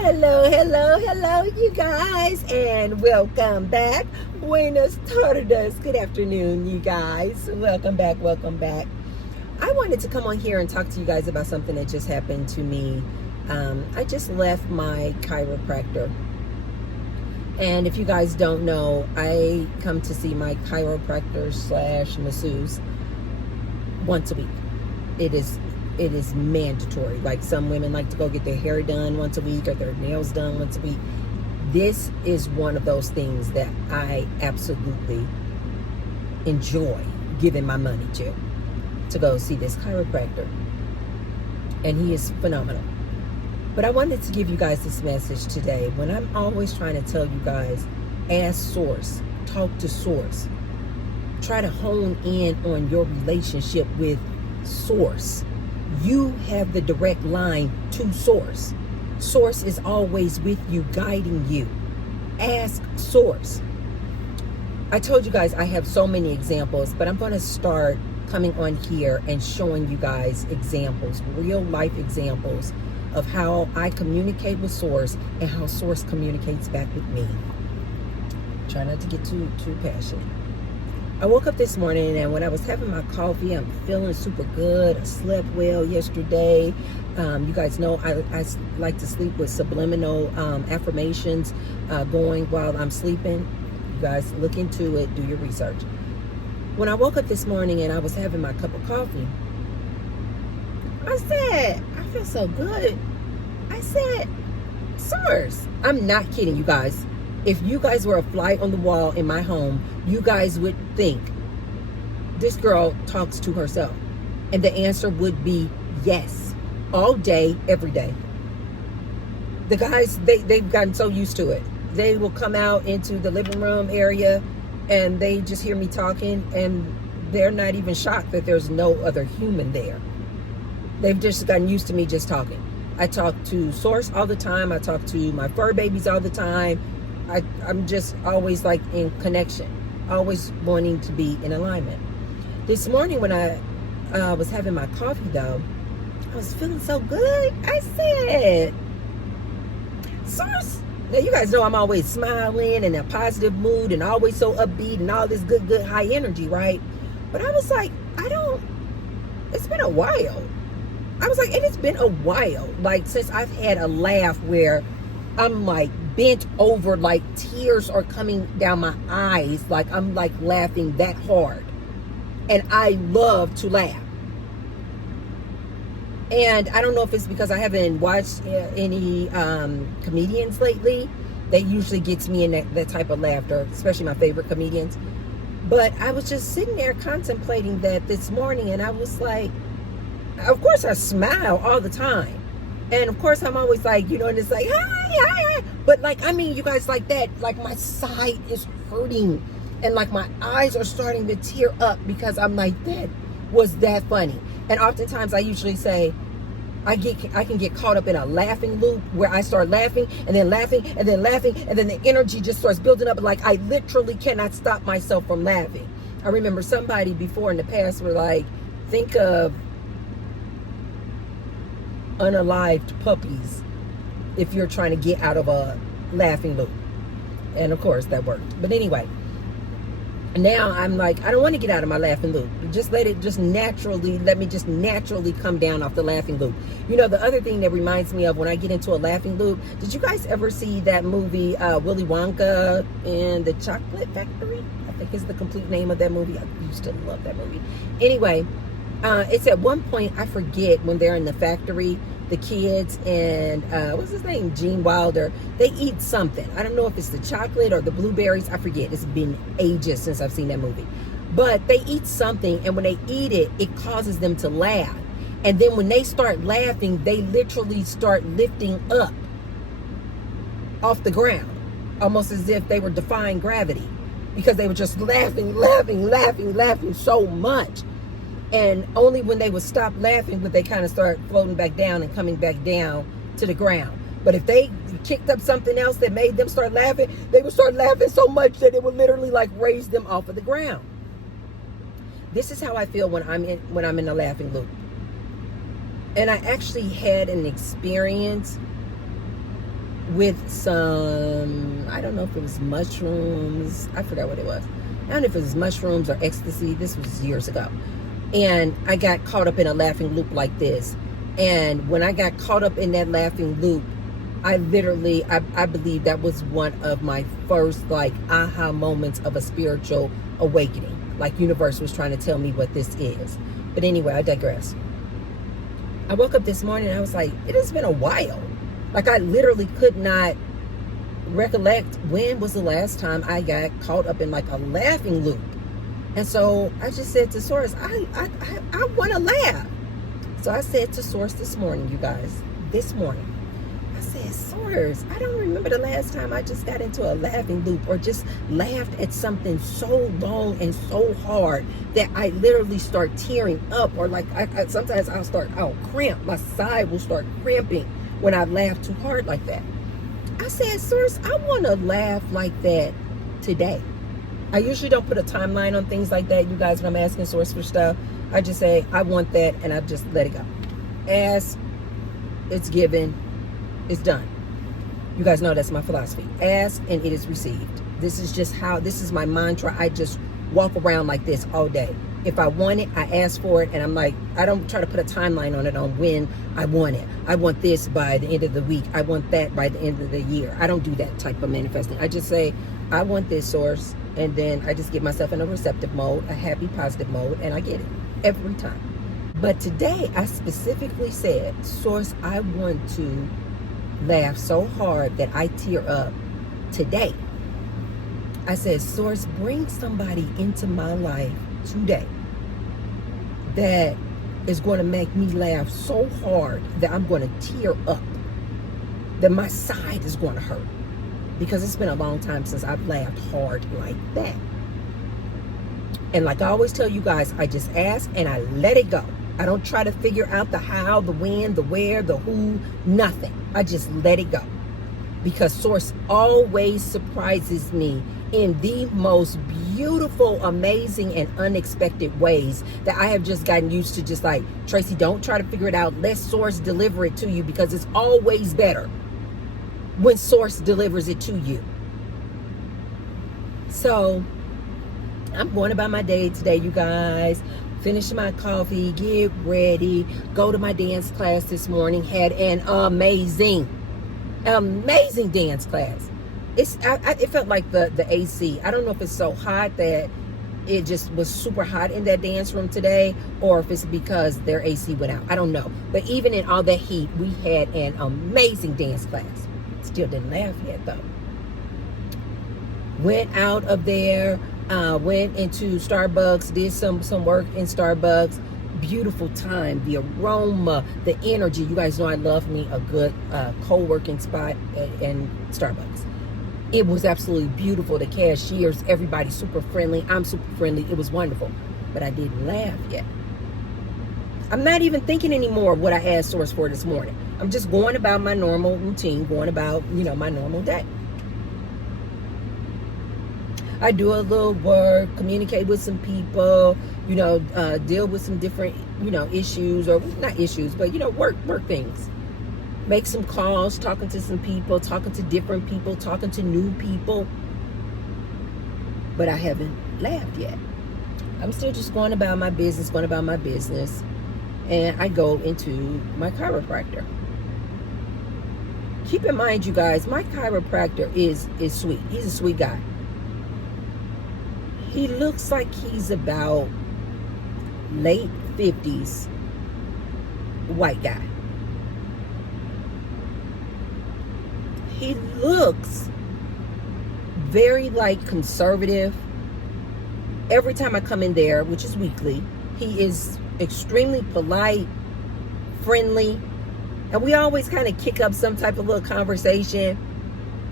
Hello, hello, hello, you guys, and welcome back. Buenas tardes. Good afternoon, you guys. Welcome back, welcome back. I wanted to come on here and talk to you guys about something that just happened to me. I just left my chiropractor. And if you guys don't know, I come to see my chiropractor / masseuse once a week. It is mandatory. Like some women like to go get their hair done once a week or their nails done once a week. This is one of those things that I absolutely enjoy giving my money to go see this chiropractor. And he is phenomenal. But I wanted to give you guys this message today. When I'm always trying to tell you guys, ask source, talk to source. Try to hone in on your relationship with source. You have the direct line to source. Source is always with you, guiding you. Ask source. I told you guys I have so many examples, but I'm going to start coming on here and showing you guys examples, real life examples of how I communicate with source and how source communicates back with me. Try not to get too passionate. I woke up this morning, and when I was having my coffee, I'm feeling super good. I slept well yesterday. You guys know I like to sleep with subliminal affirmations going while I'm sleeping. You guys look into it, do your research. When I woke up this morning and I was having my cup of coffee, I said, I feel so good. I said, source. I'm not kidding you guys. If you guys were a fly on the wall in my home, you guys would think this girl talks to herself. And the answer would be yes. All day, every day. The guys, they've gotten so used to it. They will come out into the living room area and they just hear me talking, and they're not even shocked that there's no other human there. They've just gotten used to me just talking. I talk to source all the time. I talk to my fur babies all the time. I'm just always like in connection, always wanting to be in alignment. This morning when I was having my coffee though, I was feeling so good. I said, source. Now you guys know I'm always smiling and in a positive mood and always so upbeat and all this good high energy, right? But I was like, it's been a while. I was like, it has been a while, like since I've had a laugh where I'm like bent over, like tears are coming down my eyes, like I'm like laughing that hard. And I love to laugh. And I don't know if it's because I haven't watched any comedians lately. That usually gets me in that type of laughter, especially my favorite comedians. But I was just sitting there contemplating that this morning, and I was like, of course I smile all the time. And of course I'm always like, and it's like, hi. But like, I mean, you guys, like that, like my side is hurting. And like my eyes are starting to tear up because I'm like, that was that funny. And oftentimes I usually say, I can get caught up in a laughing loop where I start laughing and then laughing and then laughing. And then the energy just starts building up. Like I literally cannot stop myself from laughing. I remember somebody before in the past were like, think of unalived puppies if you're trying to get out of a laughing loop. And of course that worked. But anyway, now I'm like, I don't want to get out of my laughing loop. Just let me just naturally come down off the laughing loop. The other thing that reminds me of when I get into a laughing loop, did you guys ever see that movie Willy Wonka and the Chocolate Factory? I think is the complete name of that movie. I used to love that movie. Anyway, it's at one point, I forget, when they're in the factory, the kids and what's his name, Gene Wilder, they eat something. I don't know if it's the chocolate or the blueberries. I forget. It's been ages since I've seen that movie. But they eat something, and when they eat it, it causes them to laugh. And then when they start laughing, they literally start lifting up off the ground, almost as if they were defying gravity, because they were just laughing so much. And only when they would stop laughing would they kind of start floating back down and coming back down to the ground. But if they kicked up something else that made them start laughing, they would start laughing so much that it would literally like raise them off of the ground. This is how I feel when I'm in a laughing loop. And I actually had an experience with some, I don't know if it was mushrooms. I forgot what it was. I don't know if it was mushrooms or ecstasy. This was years ago. And I got caught up in a laughing loop like this. And when I got caught up in that laughing loop, I literally, I believe that was one of my first like aha moments of a spiritual awakening. Like universe was trying to tell me what this is. But anyway, I digress. I woke up this morning and I was like, it has been a while. Like I literally could not recollect when was the last time I got caught up in like a laughing loop. And so I just said to Source, I want to laugh. So I said to Source this morning, you guys, this morning, I said, Source, I don't remember the last time I just got into a laughing loop or just laughed at something so long and so hard that I literally start tearing up, or like sometimes I'll cramp. My side will start cramping when I laugh too hard like that. I said, Source, I want to laugh like that today. I usually don't put a timeline on things like that, you guys, when I'm asking Source for stuff. I just say, I want that, and I just let it go. Ask, it's given, it's done. You guys know that's my philosophy. Ask, and it is received. This is just how, this is my mantra. I just walk around like this all day. If I want it, I ask for it, and I'm like, I don't try to put a timeline on it on when I want it. I want this by the end of the week. I want that by the end of the year. I don't do that type of manifesting. I just say, I want this, Source, and then I just get myself in a receptive mode, a happy, positive mode, and I get it every time. But today, I specifically said, Source, I want to laugh so hard that I tear up today. I said, Source, bring somebody into my life today that is going to make me laugh so hard that I'm going to tear up, that my side is going to hurt, because it's been a long time since I've laughed hard like that. And like I always tell you guys, I just ask and I let it go. I don't try to figure out the how, the when, the where, the who, nothing. I just let it go, because Source always surprises me in the most beautiful, amazing, and unexpected ways that I have just gotten used to. Just like, Tracy, don't try to figure it out. Let Source deliver it to you, because it's always better when Source delivers it to you. So I'm going about my day today, you guys. Finish my coffee, get ready, go to my dance class this morning. Had an amazing dance class. It felt like the AC. I don't know if it's so hot that it just was super hot in that dance room today, or if it's because their AC went out. I don't know. But even in all that heat, we had an amazing dance class. Still didn't laugh yet though. Went out of there, went into Starbucks, did some work in Starbucks. Beautiful time, the aroma, the energy. You guys know I love me a good co-working spot in Starbucks. It was absolutely beautiful. The cashiers, everybody super friendly. I'm super friendly. It was wonderful. But I didn't laugh yet. I'm not even thinking anymore of what I asked Source for this morning. I'm just going about my normal routine, going about, my normal day. I do a little work, communicate with some people, deal with some different, issues, or not issues, but, work things. Make some calls, talking to some people, talking to different people, talking to new people. But I haven't laughed yet. I'm still just going about my business. And I go into my chiropractor. Keep in mind, you guys, my chiropractor is sweet. He's a sweet guy. He looks like he's about late 50s, white guy. He looks very conservative. Every time I come in there, which is weekly, he is extremely polite, friendly, and we always kind of kick up some type of little conversation,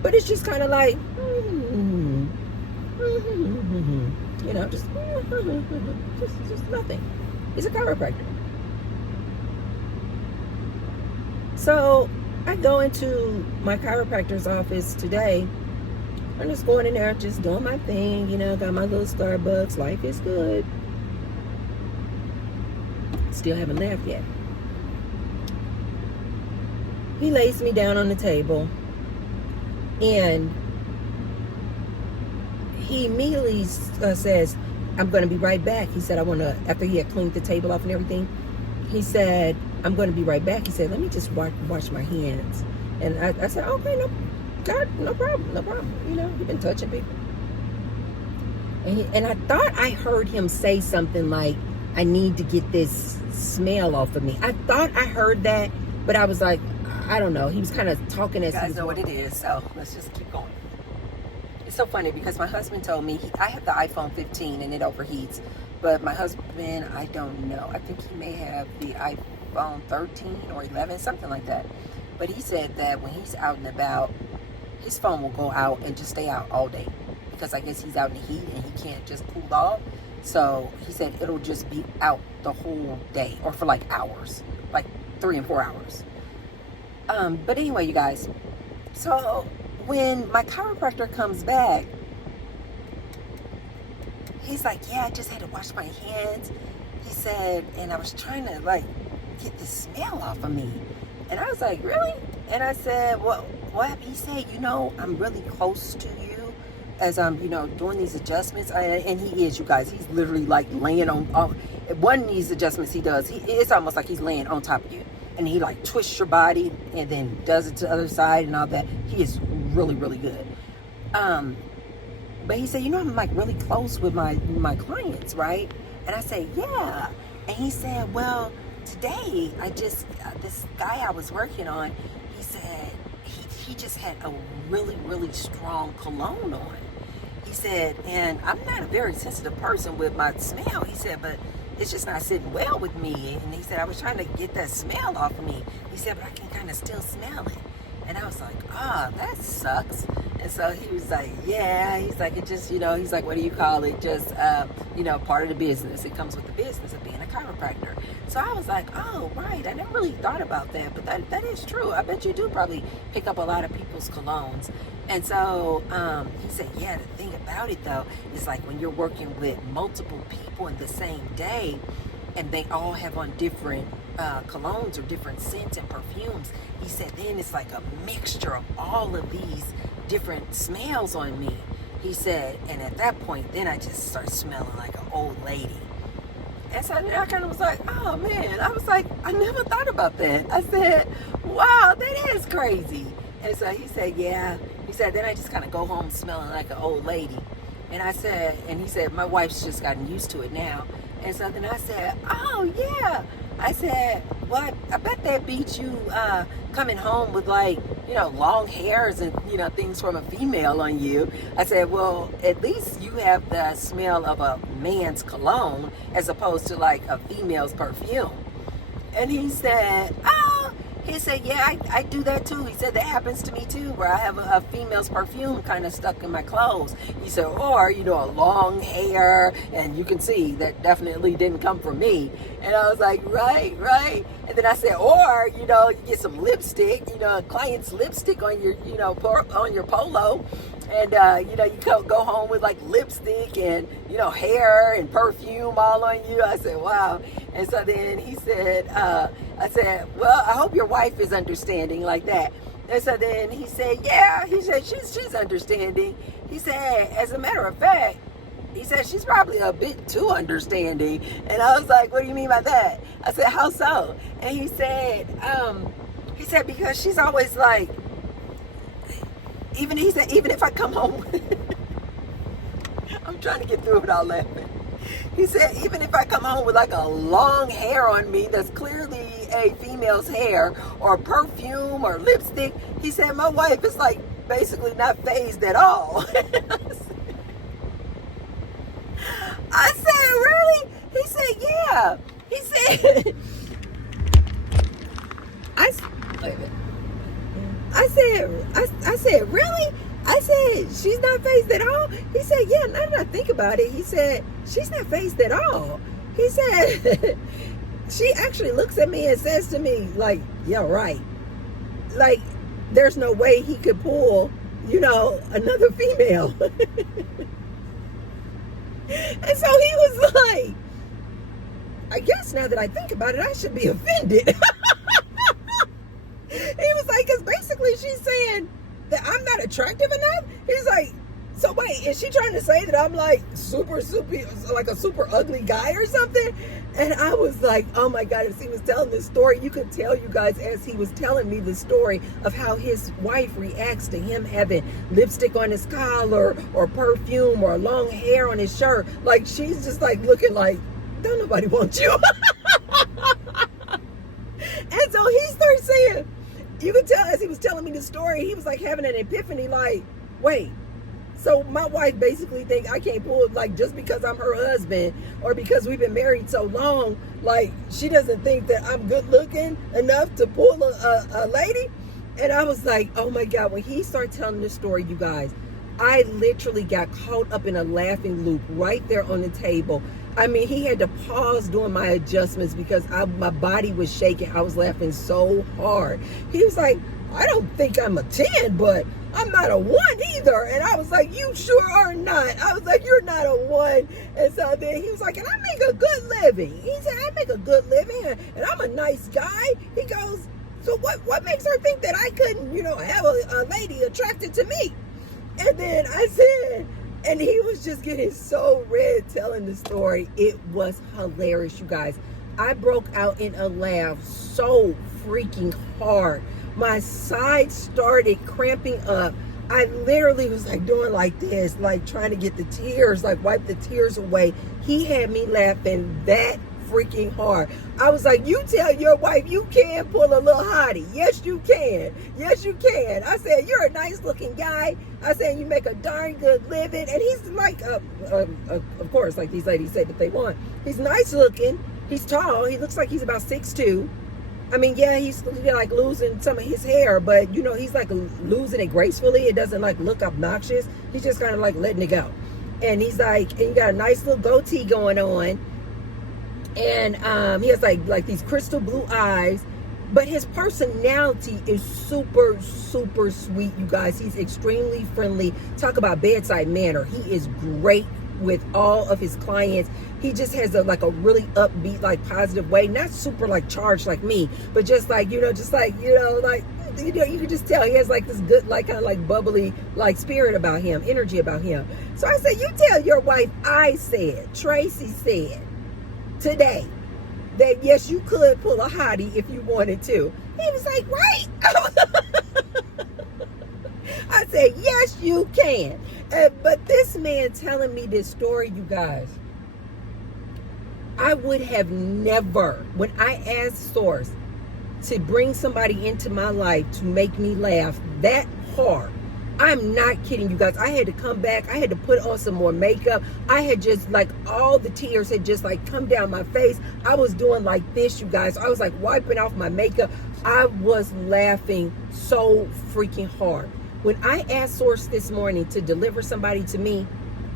but it's just kind of like, just nothing. He's a chiropractor. So I go into my chiropractor's office today. I'm just going in there, just doing my thing, got my little Starbucks. Life is good. Still haven't laughed yet. He lays me down on the table And he immediately says, I'm going to be right back. He said, I want to, after he had cleaned the table off and everything, he said, I'm going to be right back. He said, let me just wash my hands. And I said, okay, no problem. You know, you've been touching people. And I thought I heard him say something like, I need to get this smell off of me. I thought I heard that, but I was like, I don't know. He was kind of talking as you guys know what it is, so let's just keep going. It's so funny because my husband told me, I have the iPhone 15 and it overheats, but my husband, I don't know. I think he may have the iPhone 13 or 11, something like that. But he said that when he's out and about, his phone will go out and just stay out all day. Because I guess he's out in the heat and he can't just cool off. So he said it'll just be out the whole day or for like hours, like 3 and 4 hours. But anyway, you guys, so when my chiropractor comes back, he's like, yeah, I just had to wash my hands. He said, and I was trying to like get the smell off of me. And I was like, really? And I said, well, what? He said, you know, I'm really close to you as I'm, you know, doing these adjustments. And he is, you guys, he's literally like laying on one of these adjustments he does. It's almost like he's laying on top of you. And he like twists your body and then does it to the other side and all that. He is really, really good. But he said, you know, I'm like really close with my clients, right? And I said, yeah. And he said, well, today I just, this guy I was working on, he said, he just had a really, really strong cologne on. He said, and I'm not a very sensitive person with my smell. He said, but it's just not sitting well with me. And he said, I was trying to get that smell off of me. He said, but I can kind of still smell it. And I was like, that sucks. And so he was like, yeah. He's like, it just, you know, he's like, what do you call it? Just, you know, part of the business. It comes with the business of being a chiropractor. So I was like, oh, right. I never really thought about that. But that is true. I bet you do probably pick up a lot of people's colognes. And so he said, yeah, the thing about it, though, is like when you're working with multiple people in the same day and they all have on different colognes or different scents and perfumes, he said, then it's like a mixture of all of these different smells on me. He said, and at that point, then I just started smelling like an old lady. And so then I kind of was like, oh man, I was like, I never thought about that. I said, wow, that is crazy. And so he said, yeah. He said, then I just kind of go home smelling like an old lady. And I said, and he said, my wife's just gotten used to it now. And so then I said, oh yeah. I said, well, I bet that beats you coming home with like, you know, long hairs and, you know, things from a female on you. I said, well, at least you have the smell of a man's cologne as opposed to like a female's perfume. And he said, he said, yeah, I do that too. He said, that happens to me too, where I have a female's perfume kind of stuck in my clothes. He said, or, you know, a long hair, and you can see that definitely didn't come from me. And I was like, right. And then I said, or, you know, you get some lipstick, you know, a client's lipstick on your, you know, on your polo. And, you know, you go home with like lipstick and, you know, hair and perfume all on you. I said, wow. And so then he said, I said, well, I hope your wife is understanding like that. And so then he said, yeah. He said, she's understanding. He said, as a matter of fact, he said, she's probably a bit too understanding. And I was like, what do you mean by that? I said, how so? And he said, because she's always like, even if I come home, I'm trying to get through it all laughing. He said, even if I come home with like a long hair on me that's clearly a female's hair or perfume or lipstick, he said, my wife is like basically not phased at all. I said, really? He said, yeah. He said, I said, really? I said, she's not phased at all? He said, yeah, now that I think about it, he said, she's not phased at all. He said, she actually looks at me and says to me, like, yeah, right. Like, there's no way he could pull, you know, another female. And so he was like, I guess now that I think about it, I should be offended. He was like, because basically she's saying, that I'm not attractive enough? He's like, so wait, is she trying to say that I'm like super, like a super ugly guy or something? And I was like, oh my God, as he was telling this story, you could tell, you guys, as he was telling me the story of how his wife reacts to him having lipstick on his collar or perfume or long hair on his shirt. Like, she's just like looking like, don't nobody want you. And so he starts saying, you could tell as he was telling me the story, he was like having an epiphany, like, wait, so my wife basically think I can't pull, like, just because I'm her husband or because we've been married so long, like, she doesn't think that I'm good looking enough to pull a lady. And I was like, oh my God, when he started telling this story, you guys, I literally got caught up in a laughing loop right there on the table. I mean, he had to pause doing my adjustments because my body was shaking. I was laughing so hard. He was like, I don't think I'm a 10, but I'm not a 1 either. And I was like, you sure are not. I was like, you're not a 1. And so then he was like, and I make a good living. He said, I make a good living and I'm a nice guy. He goes, so what makes her think that I couldn't, have a lady attracted to me? And then I said, and he was just getting so red telling the story. It was hilarious, you guys. I broke out in a laugh so freaking hard. My side started cramping up. I literally was like doing like this, like trying to get the tears, like wipe the tears away. He had me laughing that freaking hard. I was like, you tell your wife you can pull a little hottie. Yes, you can. Yes, you can. I said, you're a nice looking guy. I said, you make a darn good living. And he's like, of course, like these ladies say that they want. He's nice looking. He's tall. He looks like he's about 6'2". I mean, yeah, he's like losing some of his hair, but he's like losing it gracefully. It doesn't like look obnoxious. He's just kind of like letting it go. And he's like, and you got a nice little goatee going on. And he has like these crystal blue eyes, but his personality is super, super sweet, you guys. He's extremely friendly. Talk about bedside manner. He is great with all of his clients. He just has a really upbeat, like positive way, not super like charged like me, but just like, you can just tell he has like this good, like kind of like bubbly, like spirit about him, energy about him. So I said, you tell your wife, Tracy said today that yes, you could pull a hottie if you wanted to. He was like, right? I said, yes, you can. But this man telling me this story, you guys, I would have never, when I asked Source to bring somebody into my life to make me laugh that hard, I'm not kidding you guys. I had to come back. I had to put on some more makeup. I had just like all the tears had just like come down my face. I was doing like this, you guys. I was like wiping off my makeup. I was laughing so freaking hard. When I asked Source this morning to deliver somebody to me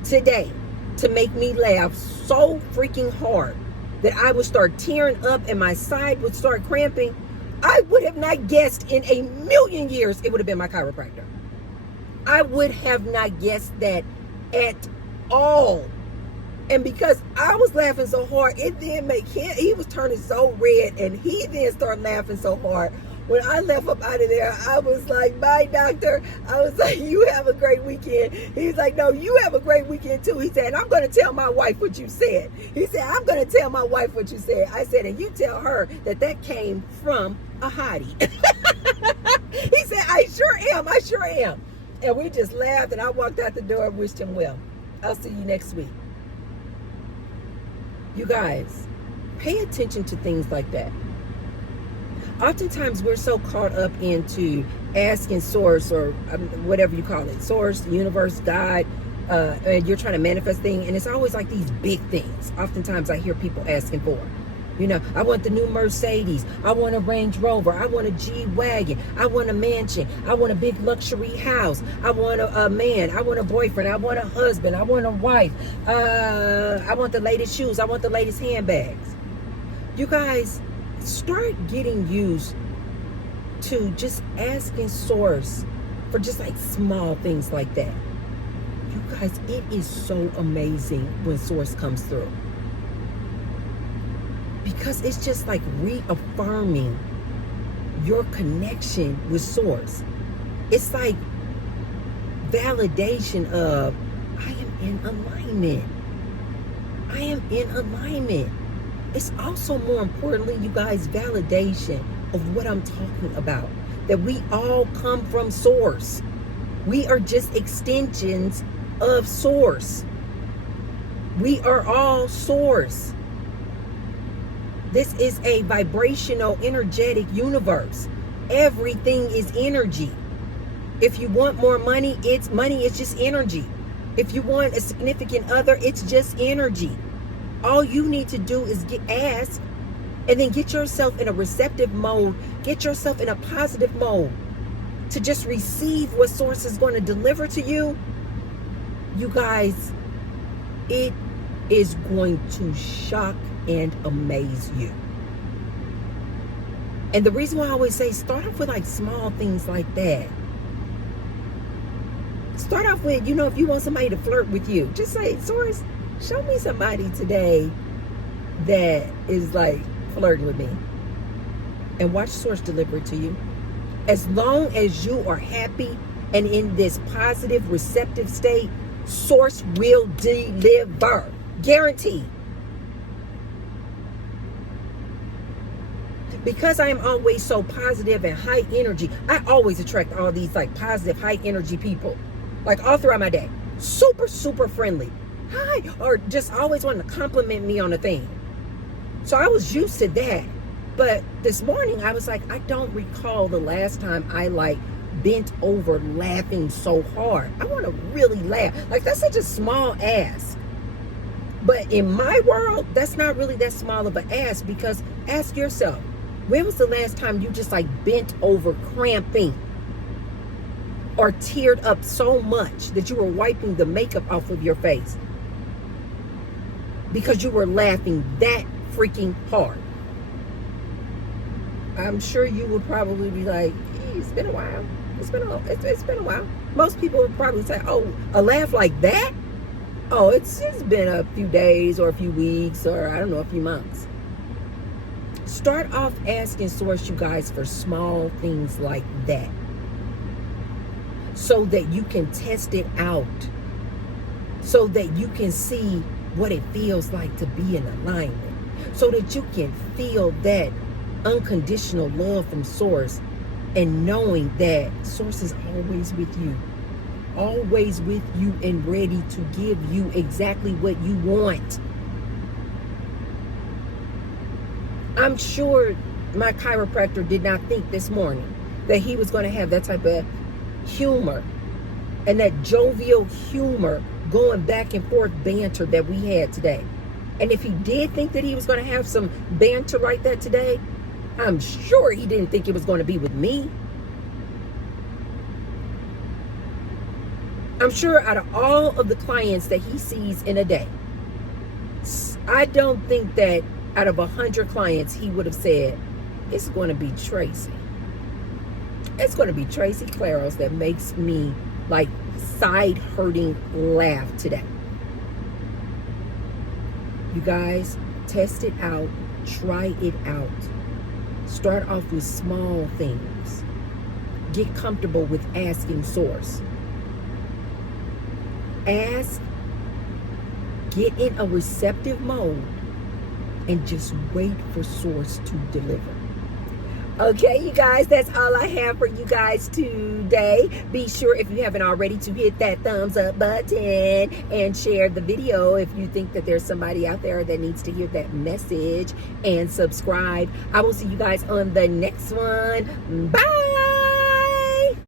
today to make me laugh so freaking hard that I would start tearing up and my side would start cramping, I would have not guessed in a million years it would have been my chiropractor. I would have not guessed that at all. And because I was laughing so hard, it then made him, he was turning so red, and he then started laughing so hard. When I left up out of there, I was like, bye, doctor. I was like, you have a great weekend. He's like, no, you have a great weekend too. He said, I'm going to tell my wife what you said. He said, I'm going to tell my wife what you said. I said, and you tell her that came from a hottie. He said, I sure am. And we just laughed, and I walked out the door and wished him well. I'll see you next week. You guys, pay attention to things like that. Oftentimes, we're so caught up into asking Source, or whatever you call it, Source, the universe, God, and you're trying to manifest things, and it's always like these big things. Oftentimes, I hear people asking for. I want the new Mercedes. I want a Range Rover. I want a G-Wagon. I want a mansion. I want a big luxury house. I want a man. I want a boyfriend. I want a husband. I want a wife. I want the latest shoes. I want the latest handbags. You guys, start getting used to just asking Source for just like small things like that. You guys, it is so amazing when Source comes through. Because it's just like reaffirming your connection with Source. It's like validation of, I am in alignment. I am in alignment. It's also, more importantly, you guys, validation of what I'm talking about. That we all come from source. We are just extensions of source. We are all source. This is a vibrational, energetic universe. Everything is energy. If you want more money, it's just energy. If you want a significant other, it's just energy. All you need to do is ask, and then get yourself in a receptive mode. Get yourself in a positive mode to just receive what source is going to deliver to you. You guys, it is going to shock and amaze you. And the reason why I always say, start off with like small things like that. Start off with, if you want somebody to flirt with you, just say, source, show me somebody today that is like flirting with me. And watch source deliver it to you. As long as you are happy and in this positive, receptive state, source will deliver. Guaranteed. Because I am always so positive and high energy, I always attract all these like positive, high energy people. Like all throughout my day. Super, super friendly. Hi. Or just always wanting to compliment me on a thing. So I was used to that. But this morning I was like, I don't recall the last time I like bent over laughing so hard. I want to really laugh. Like, that's such a small ask. But in my world, that's not really that small of an ask, because ask yourself, when was the last time you just like bent over cramping or teared up so much that you were wiping the makeup off of your face because you were laughing that freaking hard? I'm sure you would probably be like, it's been a while. It's been a while. Most people would probably say, oh, a laugh like that? Oh, it's been a few days or a few weeks or I don't know, a few months. Start off asking source, you guys, for small things like that, so that you can test it out, so that you can see what it feels like to be in alignment, so that you can feel that unconditional love from source, and knowing that source is always with you and ready to give you exactly what you want. I'm sure my chiropractor did not think this morning that he was going to have that type of humor and that jovial humor going back and forth banter that we had today. And if he did think that he was going to have some banter like that today, I'm sure he didn't think it was going to be with me. I'm sure out of all of the clients that he sees in a day, I don't think that out of 100 clients he would have said, it's going to be Tracy. It's going to be Tracy Claros that makes me like side hurting laugh today. You guys, test it out. Try it out. Start off with small things. Get comfortable with asking source. Ask, get in a receptive mode, and just wait for source to deliver. Okay, you guys, that's all I have for you guys today. Be sure, if you haven't already, to hit that thumbs up button and share the video if you think that there's somebody out there that needs to hear that message, and subscribe. I will see you guys on the next one. Bye.